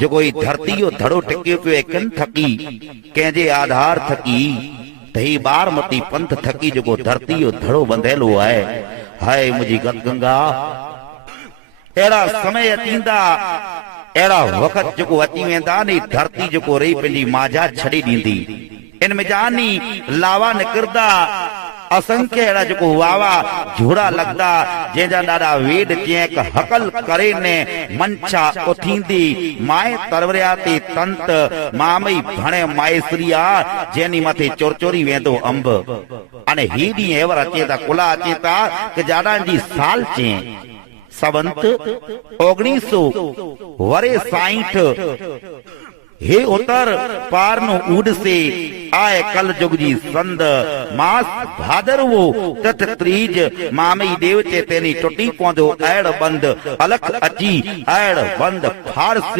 जो कोई धरती यो धड़ो टिके पे किन थकी कंहिंजे आधार थकी तही बारमती पंथ थकी जो धरती यो धड़ो बंधेलो है। हाय मुझी गंगा अहिड़ा समय अचींदा अहिड़ा वक़्त जो अची वेंदा नी धरती जो रही पंहिंजी माजा छॾे ॾींदी। इन में जानी लावा निकिरंदा असंख्य अहिड़ा जो वावा झूड़ा लगदा जंहिंजा ॾाढा वेद चेक हकल करे ने मंछा उथींदी माए तरवरिया ते तंत मामई भणे माएसरिया जंहिंनी मथे चोरचोरी वेंदो अंब। अने ही ॾींहुं एवर अचे था कुला अचे था कि जाॾां जी साल चे सवंत 1900 वरे 60 हे उतर पार नो ऊड से आए कल जुग जी संद मास भादरवो तथ त्रीज मामई देव चे तेनी टुटी पौंधो ऐड़ बंद अलख अची ऐड़ बंद फारसी।